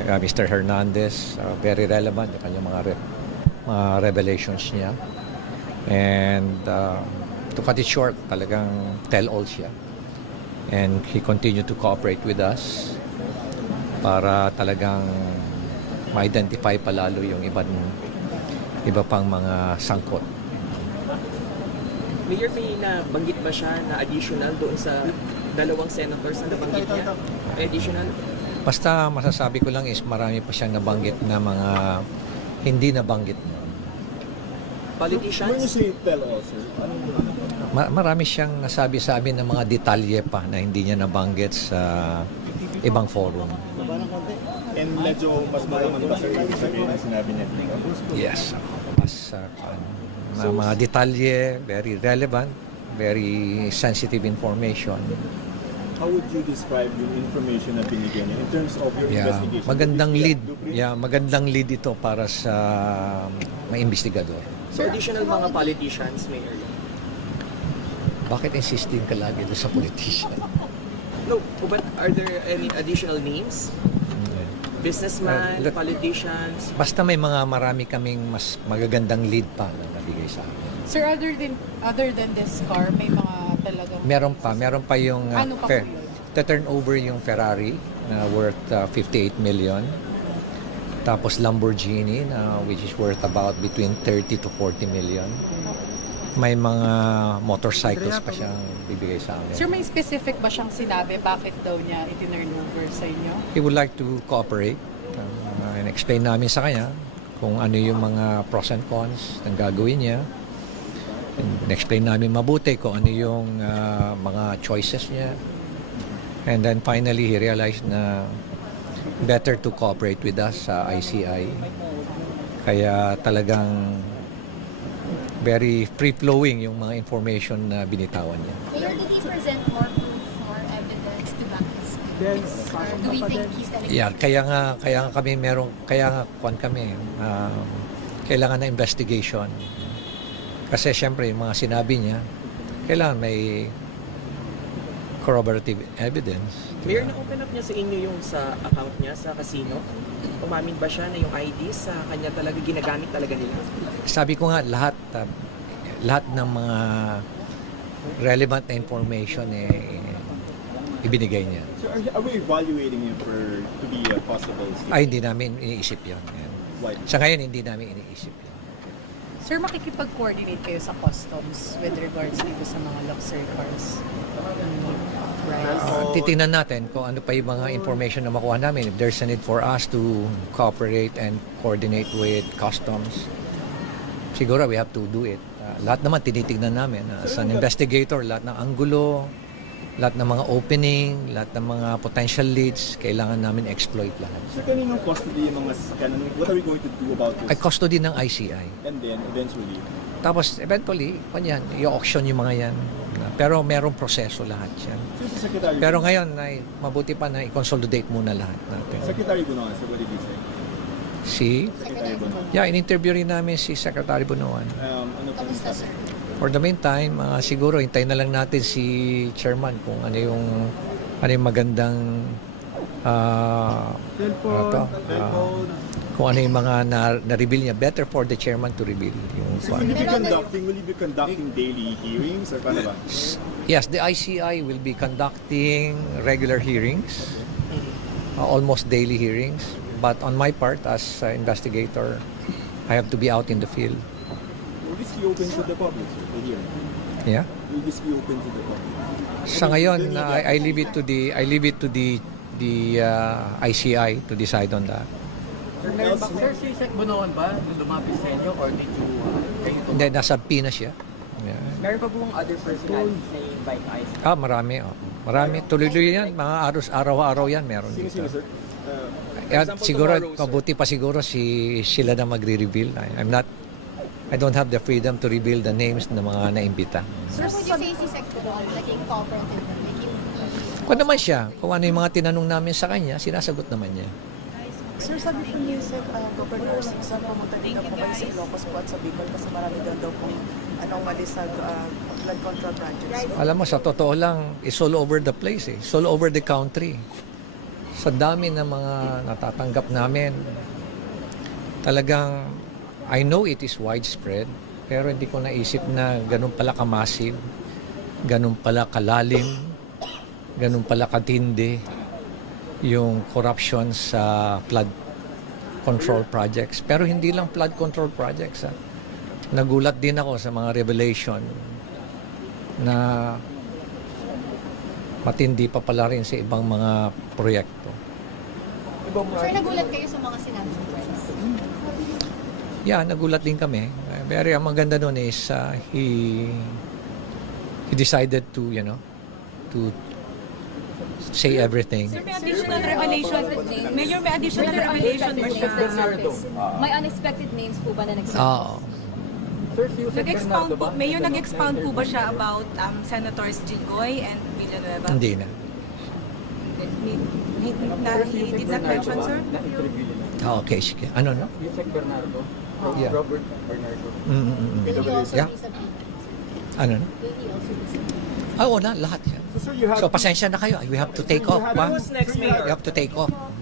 Mr. Hernandez, very relevant yung kanyang mga revelations niya. And to cut it short, talagang tell-all siya. And he continued to cooperate with us para talagang ma-identify palalo yung iba pang mga sangkot. Mayor, may nabanggit ba siya na additional doon sa dalawang senators na nabanggit niya? May additional? Basta masasabi ko lang is marami pa siyang nabanggit na mga hindi nabanggit. When you Politicians? say tell all, sir, Marami siyang nasabi sa amin ng mga detalye pa na hindi niya nabanggit sa ibang forum. and medyo mas malaman pa sir yung sabihin na sinabi niya dito. Yes. Mas mga detalye, very relevant, very sensitive information. How would you describe yung information na binigyan niya in terms of your investigation? Magandang Did you lead. blueprint? Yeah, magandang lead ito para sa mga investigador. So additional mga politicians, Mayor? Bakit insisting ka lagi doon sa politician? No, but are there any additional names? Businessman, politicians? Basta may marami kaming mas magagandang lead pa na nabigay sa akin. Sir, other than this car, may mga talagang... Meron pa yung Ano pa po yun? turn over yung Ferrari na worth 58 million. Tapos Lamborghini na which is worth about between 30 to 40 million. May mga motorcycles pa siyang bibigay sa amin. Sir, may specific ba siyang sinabi bakit daw niya itinurn over sa inyo? He would like to cooperate and explain namin sa kanya kung ano yung mga pros and cons ng gagawin niya. And explain namin mabuti kung ano yung mga choices niya. And then finally, he realized na better to cooperate with us sa ICI. Kaya talagang very free-flowing yung mga information na binitawan niya. Mayor, did he present more proof or evidence to back his claims? Or do we think he's telling Yeah, kaya nga kailangan na investigation. Kasi syempre yung mga sinabi niya, kailangan may corroborative evidence. Mayor, na-open up niya sa inyo yung sa account niya sa casino? Umamin ba siya na yung ID sa kanya talaga ginagamit talaga nila? Sabi ko nga lahat ng mga relevant na information ibinigay niya. So are we evaluating him to be a possible state? Ay, hindi namin iniisip yun. Why? Sa ngayon, hindi namin iniisip yun. Sir, makikipag-coordinate kayo sa customs with regards dito sa mga luxury cars? Right. Titingnan natin kung ano pa yung mga information na makuha namin. If there's a need for us to cooperate and coordinate with customs, siguro we have to do it. Lahat naman tinitingnan namin. As an investigator, lahat ng anggulo, lahat ng mga opening, lahat ng mga potential leads, kailangan namin exploit lahat. So kaninong custody yung mga sasakyan? What are we going to do about this? Ay custody ng ICI. And then eventually, Tapos eventually, i-auction yung mga yan. Pero merong proseso lahat yan. so si Secretary, Pero ngayon, ay mabuti pa na i-consolidate muna lahat natin. Secretary Bunoan, so what did he say? Si, Secretary Bunoan. yeah, in-interview rin namin si Secretary Bunuan. Ano po yung sabi? For the meantime, siguro hintayin na lang natin si Chairman kung ano yung magandang kung ano yung mga na-reveal niya. Better for the Chairman to reveal yung So will you be conducting daily hearings or paano ba? Yes, the ICI will be conducting regular hearings, almost daily hearings. But on my part, as investigator, I have to be out in the field. Will this be open to the public, sir, the hearing? Yeah. Will this be open to the public? Sa ngayon, I leave it to the ICI to decide on that. Sir, si Sec Bunoan ba nung lumapit sa inyo or did you kayo to? Hindi, nasa Pinas siya. Yeah. Meron pa buong other personalities sa bike eyes? Marami. Marami. Tuloy-tuloy yan. Mga araw-araw yan meron Sino, dito. sir? At siguro, tomorrow, sir. mabuti pa siguro sila na magre-reveal. I don't have the freedom to reveal the names ng mga naimbita. Sir, would you say si Sec Budol naging cooperative, naging Kung naman siya, kung ano yung mga tinanong namin sa kanya, sinasagot naman niya. Sir, sabi po ni Governor Sixon, pumunta din po kayo sa Ilocos po at sa Bicol kasi marami daw pong mali sa flood control projects. Alam mo, sa totoo lang, it's all over the place. It's all over the country. sa dami ng mga natatanggap namin, talagang I know it is widespread, pero hindi ko naisip na ganun pala ka-massive, ganun pala kalalim, ganun pala katindi yung corruption sa flood control projects. Pero hindi lang flood control projects. Nagulat din ako sa mga revelation na matindi pa pala rin sa ibang mga proyekto. Sir, nagulat kayo sa mga sinabi ng press? Yeah, nagulat din kami. Pero ang maganda nun is he decided to, to say everything. Sir, may additional revelation. Mayor, may additional revelation ba siya? May unexpected names po ba na nagsabi? Oo. Sir, si Yusek Nag-expound Bernardo po, ba? Mayor, nag-expound po ba siya about Senators Jinggoy and Villanueva? Hindi na. He did not mention, sir? Na-interview nila. Okay, sige. Ano, no? Yusek Bernardo. Yeah. Robert Bernardo. Will he also Yeah. be subpoenaed? Ano, no? Will he also be subpoenaed? Oo na, lahat yan. So, sir, you have So, pasensya na kayo. We have to take off. have- Pa? Who's next, Mayor? We have to take off.